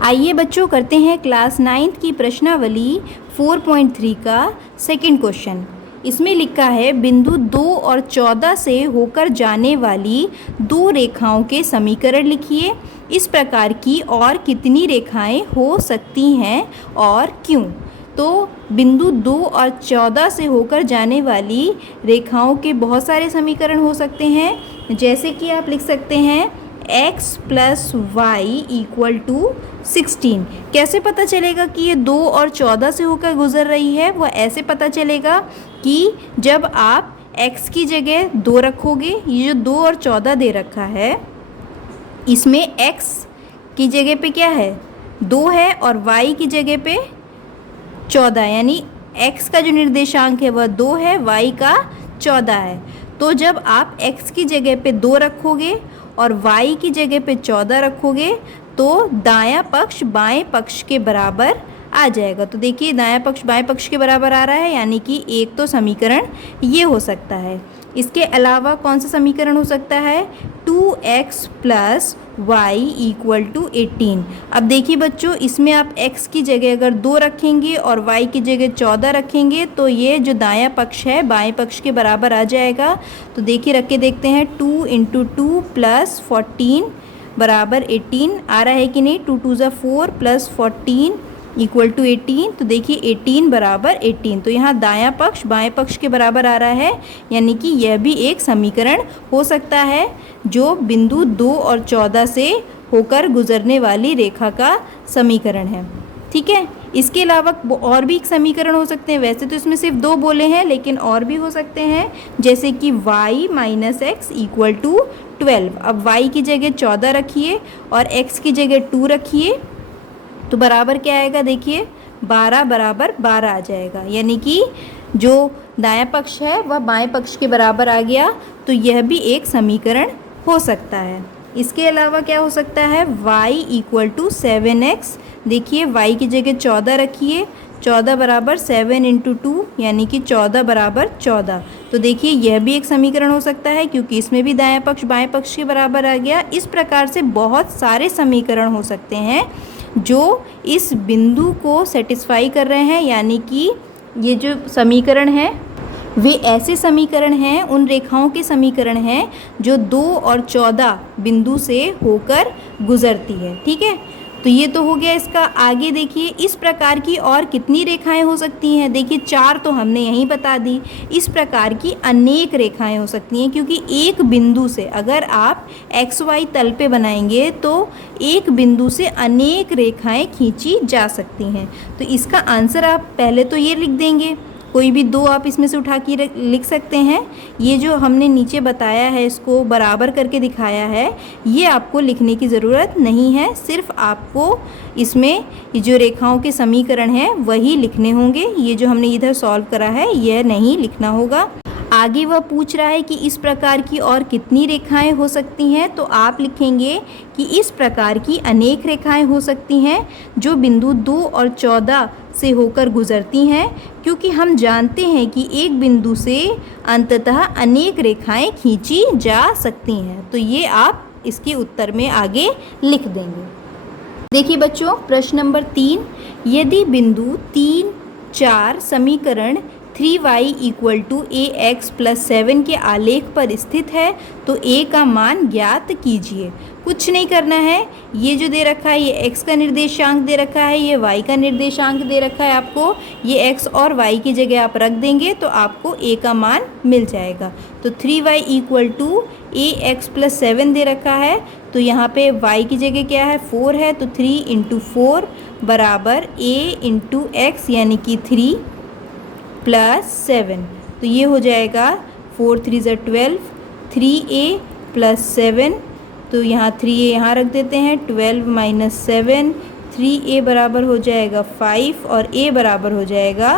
आइए बच्चों करते हैं क्लास 9th की प्रश्नावली 4.3 का सेकंड क्वेश्चन। इसमें लिखा है बिंदु 2 और 14 से होकर जाने वाली दो रेखाओं के समीकरण लिखिए। इस प्रकार की और कितनी रेखाएं हो सकती हैं और क्यों। तो बिंदु 2 और 14 से होकर जाने वाली रेखाओं के बहुत सारे समीकरण हो सकते हैं, जैसे कि आप लिख सकते हैं x + y = 16। कैसे पता चलेगा कि ये 2 और 14 से होकर गुजर रही है? वो ऐसे पता चलेगा कि जब आप x की जगह 2 रखोगे, ये जो 2 और 14 दे रखा है इसमें x की जगह पे क्या है 2 है और y की जगह पे 14, यानी x का जो निर्देशांक है वह 2 है, y का 14 है। तो जब आप x की जगह पे 2 रखोगे और y की जगह पे 14 रखोगे तो दायां पक्ष बाएं पक्ष के बराबर आ जाएगा। तो देखिए दायां पक्ष बाएं पक्ष के बराबर आ रहा है, यानी कि एक तो समीकरण ये हो सकता है। इसके अलावा कौन सा समीकरण हो सकता है? 2x + y = 18। अब देखिए बच्चों, इसमें आप x की जगह अगर 2 रखेंगे और y की जगह 14 रखेंगे तो ये जो दायां पक्ष है बाएं पक्ष के बराबर आ जाएगा। तो देखिए रख के देखते हैं, 2 × 2 + 14 बराबर 18 आ रहा है कि नहीं। 2 × 2 = 4 + 14 = 18। तो देखिए 18 बराबर 18, तो यहाँ दायां पक्ष बाएं पक्ष के बराबर आ रहा है, यानी कि यह भी एक समीकरण हो सकता है जो बिंदु 2 और 14 से होकर गुजरने वाली रेखा का समीकरण है। ठीक है, इसके अलावा और भी समीकरण हो सकते हैं। वैसे तो इसमें सिर्फ 2 बोले हैं, लेकिन और भी हो सकते हैं, जैसे कि y - x = 12। अब y की जगह 14 रखिए और x की जगह 2 रखिए तो बराबर क्या आएगा? देखिए 12 बराबर 12 आ जाएगा, यानी कि जो दायां पक्ष है वह बाएं पक्ष के बराबर आ गया। तो यह भी एक समीकरण हो सकता है। इसके अलावा क्या हो सकता है? y = 7x। देखिए y की जगह 14 रखिए, 14 बराबर 7 × 2, यानी कि 14 बराबर 14। तो देखिए यह भी एक समीकरण हो सकता है, क्योंकि इसमें भी दायां पक्ष बाएं पक्ष के बराबर आ गया। इस प्रकार से बहुत सारे समीकरण हो सकते हैं जो इस बिंदु को सेटिस्फाई कर रहे हैं, यानी कि ये जो समीकरण है वे ऐसे समीकरण हैं, उन रेखाओं के समीकरण हैं जो 2 और 14 बिंदु से होकर गुजरती है। ठीक है, तो ये तो हो गया इसका। आगे देखिए इस प्रकार की और कितनी रेखाएं हो सकती हैं? देखिए 4 तो हमने यहीं बता दी। इस प्रकार की अनेक रेखाएं हो सकती हैं, क्योंकि एक बिंदु से अगर आप XY तल पे बनाएंगे तो एक बिंदु से अनेक रेखाएं खींची जा सकती हैं। तो इसका आंसर आप पहले तो ये लिख देंगे, कोई भी 2 आप इसमें से उठा के लिख सकते हैं। ये जो हमने नीचे बताया है, इसको बराबर करके दिखाया है, ये आपको लिखने की ज़रूरत नहीं है। सिर्फ आपको इसमें ये जो रेखाओं के समीकरण हैं वही लिखने होंगे। ये जो हमने इधर सॉल्व करा है यह नहीं लिखना होगा। आगे वह पूछ रहा है कि इस प्रकार की और कितनी रेखाएं हो सकती हैं, तो आप लिखेंगे कि इस प्रकार की अनेक रेखाएं हो सकती हैं जो बिंदु 2 और 14 से होकर गुजरती हैं, क्योंकि हम जानते हैं कि एक बिंदु से अंततः अनेक रेखाएं खींची जा सकती हैं। तो ये आप इसके उत्तर में आगे लिख देंगे। देखिए बच्चों, प्रश्न नंबर 3, यदि बिंदु 3, 4 समीकरण 3y = ax + 7 के आलेख पर स्थित है तो a का मान ज्ञात कीजिए। कुछ नहीं करना है, ये जो दे रखा है ये x का निर्देशांक दे रखा है, ये y का निर्देशांक दे रखा है आपको, ये x और y की जगह आप रख देंगे तो आपको a का मान मिल जाएगा। तो 3y = ax + 7 दे रखा है, तो यहाँ पे y की जगह क्या है 4 है, तो 3 × 4 बराबर a × x, यानी कि 3 + 7। तो ये हो जाएगा 4 × 3 = 12, 3a + 7, तो यहाँ 3a यहाँ रख देते हैं, 12 - 7, 3a बराबर हो जाएगा 5 और a बराबर हो जाएगा,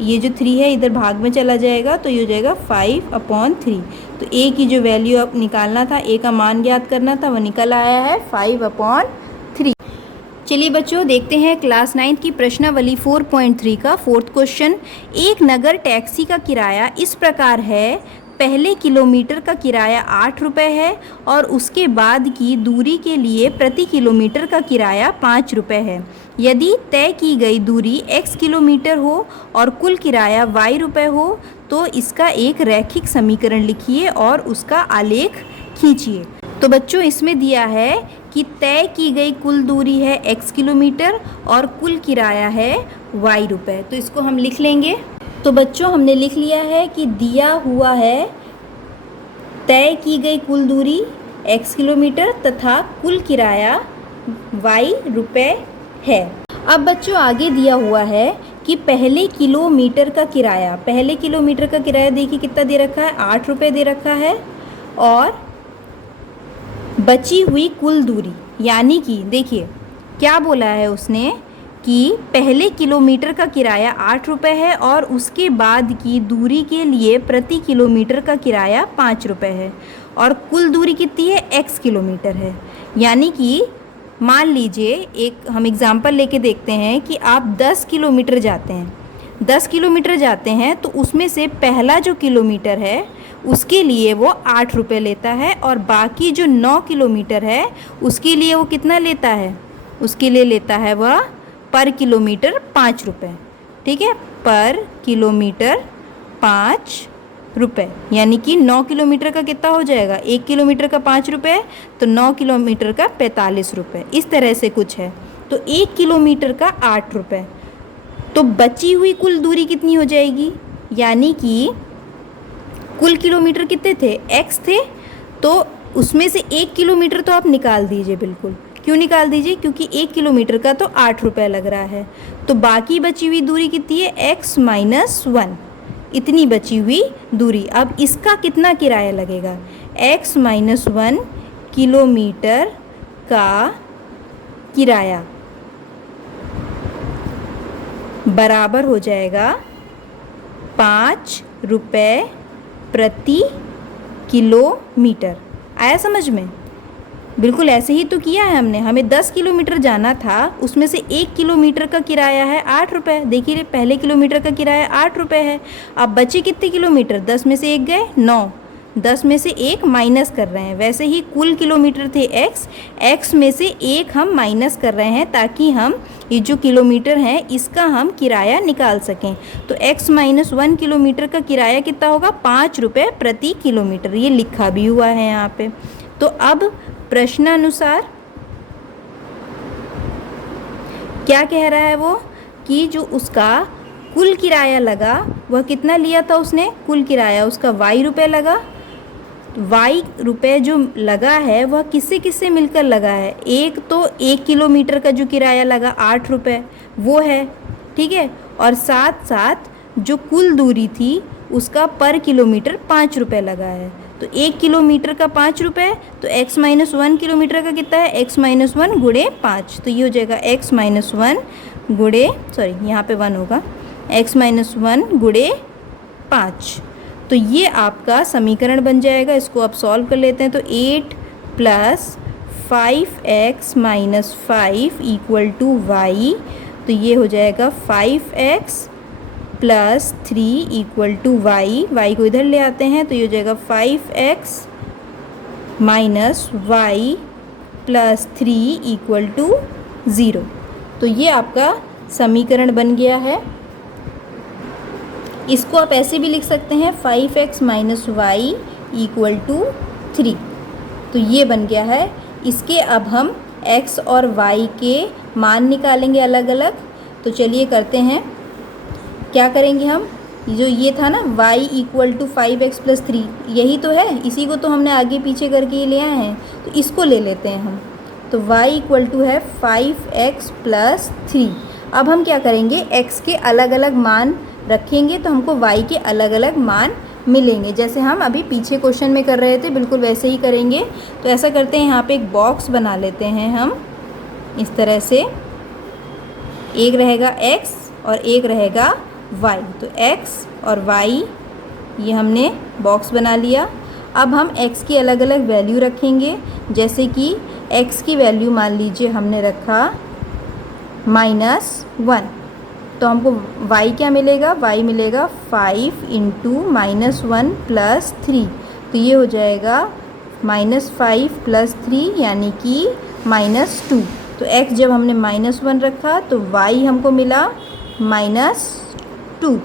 ये जो 3 है इधर भाग में चला जाएगा तो ये हो जाएगा 5/3। तो a की जो वैल्यू अब निकालना था, a का मान ज्ञात करना था, वो निकल आया है 5/3। चलिए बच्चों देखते हैं क्लास 9th की प्रश्नावली 4.3 का 4th क्वेश्चन। एक नगर टैक्सी का किराया इस प्रकार है पहले किलोमीटर का किराया 8 रुपये है और उसके बाद की दूरी के लिए प्रति किलोमीटर का किराया 5 रुपये है। यदि तय की गई दूरी x किलोमीटर हो और कुल किराया y रुपये हो तो इसका एक रैखिक समीकरण लिखिए और उसका आलेख खींचिए। तो बच्चों इसमें दिया है कि तय की गई कुल दूरी है x किलोमीटर और कुल किराया है y रुपये। तो इसको हम लिख लेंगे। तो बच्चों हमने लिख लिया है कि दिया हुआ है तय की गई कुल दूरी x किलोमीटर तथा कुल किराया y रुपये है। अब बच्चों आगे दिया हुआ है कि पहले किलोमीटर का किराया, पहले किलोमीटर का किराया देखिए कितना दे रखा है, 8 रुपये दे रखा है और बची हुई कुल दूरी, यानी कि देखिए क्या बोला है उसने कि पहले किलोमीटर का किराया 8 रुपये है और उसके बाद की दूरी के लिए प्रति किलोमीटर का किराया 5 रुपये है और कुल दूरी कितनी है, x किलोमीटर है। यानी कि मान लीजिए एक हम एग्ज़ाम्पल लेके देखते हैं कि आप 10 किलोमीटर जाते हैं, 10 किलोमीटर जाते हैं तो उसमें से पहला जो किलोमीटर है उसके लिए वो 8 रुपये लेता है और बाकी जो 9 किलोमीटर है उसके लिए वो कितना लेता है, उसके लिए लेता है वह पर किलोमीटर 5 रुपये। ठीक है, पर किलोमीटर 5 रुपये, यानी कि 9 किलोमीटर का कितना हो जाएगा, 1 किलोमीटर का 5 रुपये तो 9 किलोमीटर का 45 रुपये, इस तरह से कुछ है। तो 1 किलोमीटर का 8 रुपये, तो बची हुई कुल दूरी कितनी हो जाएगी, यानी कि कुल किलोमीटर कितने थे, x थे, तो उसमें से 1 किलोमीटर तो आप निकाल दीजिए। बिल्कुल, क्यों निकाल दीजिए, क्योंकि 1 किलोमीटर का तो 8 रुपये लग रहा है। तो बाकी बची हुई दूरी कितनी है, x माइनस 1, इतनी बची हुई दूरी। अब इसका कितना किराया लगेगा, x माइनस 1 किलोमीटर का किराया बराबर हो जाएगा 5 रुपये प्रति किलोमीटर। आया समझ में? बिल्कुल ऐसे ही तो किया है हमने। हमें 10 किलोमीटर जाना था, उसमें से 1 किलोमीटर का किराया है 8 रुपये। देखिए पहले किलोमीटर का किराया 8 रुपये है। अब बचे कितने किलोमीटर, 10 में से 1 गए 9, 10 में से 1 माइनस कर रहे हैं। वैसे ही कुल किलोमीटर थे x में से 1 हम माइनस कर रहे हैं ताकि हम ये जो किलोमीटर हैं इसका हम किराया निकाल सकें। तो x माइनस 1 किलोमीटर का किराया कितना होगा, 5 रुपये प्रति किलोमीटर। ये लिखा भी हुआ है यहाँ पे। तो अब प्रश्नानुसार क्या कह रहा है वो, कि जो उसका कुल किराया लगा वह कितना लिया था उसने, कुल किराया उसका y रुपये लगा। y रुपये जो लगा है वह किससे किससे मिलकर लगा है, एक तो 1 किलोमीटर का जो किराया लगा 8 रुपये वो है, ठीक है, और साथ साथ जो कुल दूरी थी उसका पर किलोमीटर 5 रुपये लगा है। तो 1 किलोमीटर का 5 रुपये, तो x माइनस 1 किलोमीटर का कितना है, x माइनस 1 गुणे 5। तो ये हो जाएगा x माइनस 1 गुणे, सॉरी यहाँ पे 1 होगा, x माइनस 1 गुणे 5। तो ये आपका समीकरण बन जाएगा। इसको आप सॉल्व कर लेते हैं। तो 8 plus 5x minus 5 equal to y। तो ये हो जाएगा 5x plus 3 equal to y को इधर ले आते हैं तो ये हो जाएगा 5x minus y plus 3 equal to 0। तो ये आपका समीकरण बन गया है। इसको आप ऐसे भी लिख सकते हैं 5x minus y equal to 3। तो ये बन गया है। इसके अब हम x और y के मान निकालेंगे अलग अलग। तो चलिए करते हैं। क्या करेंगे हम, जो ये था ना y equal to 5x plus 3, यही तो है, इसी को तो हमने आगे पीछे करके ही ले आए हैं। तो इसको ले लेते हैं हम। तो y इक्वल टू है 5x प्लस 3। अब हम क्या करेंगे, x के अलग अलग मान रखेंगे तो हमको y के अलग अलग मान मिलेंगे। जैसे हम अभी पीछे क्वेश्चन में कर रहे थे बिल्कुल वैसे ही करेंगे। तो ऐसा करते हैं, यहाँ पे एक बॉक्स बना लेते हैं हम इस तरह से। एक रहेगा x और एक रहेगा y। तो x और y ये हमने बॉक्स बना लिया। अब हम x की अलग अलग वैल्यू रखेंगे। जैसे कि x की वैल्यू मान लीजिए हमने रखा -1, तो हमको y क्या मिलेगा, y मिलेगा 5 इंटू -1 प्लस 3, तो ये हो जाएगा -5 प्लस 3 यानी कि -2। तो x जब हमने -1 रखा तो y हमको मिला -2।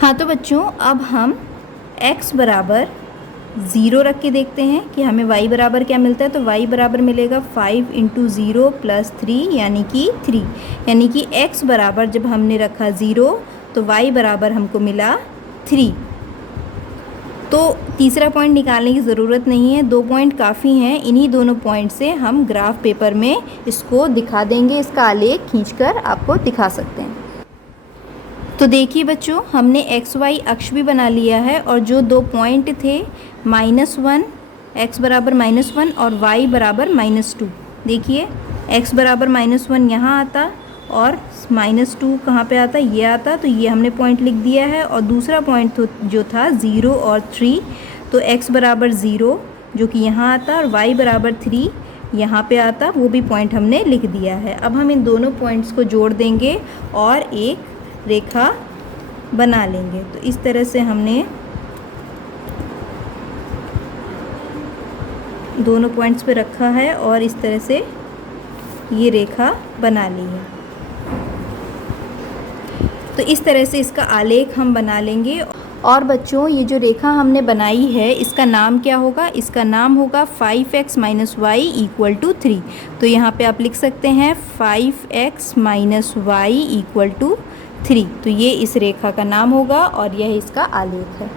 हाँ तो बच्चों अब हम x बराबर 0 रख के देखते हैं कि हमें y बराबर क्या मिलता है। तो y बराबर मिलेगा 5 इंटू 0 प्लस 3 यानी कि 3, यानी कि x बराबर जब हमने रखा 0 तो y बराबर हमको मिला 3। तो तीसरा पॉइंट निकालने की ज़रूरत नहीं है, 2 पॉइंट काफ़ी हैं। इन्हीं दोनों पॉइंट से हम ग्राफ पेपर में इसको दिखा देंगे, इसका आलेख खींचकर आपको दिखा सकते हैं। तो देखिए बच्चों, हमने एक्स वाई अक्ष भी बना लिया है और जो 2 पॉइंट थे -1, x बराबर -1 और y बराबर -2, देखिए x बराबर -1 यहाँ आता और -2 कहाँ पे आता, ये आता। तो ये हमने पॉइंट लिख दिया है। और दूसरा पॉइंट तो जो था 0 और 3, तो x बराबर 0 जो कि यहाँ आता और y बराबर 3 यहाँ पे आता, वो भी पॉइंट हमने लिख दिया है। अब हम इन दोनों पॉइंट्स को जोड़ देंगे और एक रेखा बना लेंगे। तो इस तरह से हमने दोनों पॉइंट्स पे रखा है और इस तरह से ये रेखा बना ली है। तो इस तरह से इसका आलेख हम बना लेंगे। और बच्चों ये जो रेखा हमने बनाई है इसका नाम क्या होगा, इसका नाम होगा 5x - y = 3। तो यहाँ पे आप लिख सकते हैं 5x - y = 3। तो ये इस रेखा का नाम होगा और यह इसका आलेख है।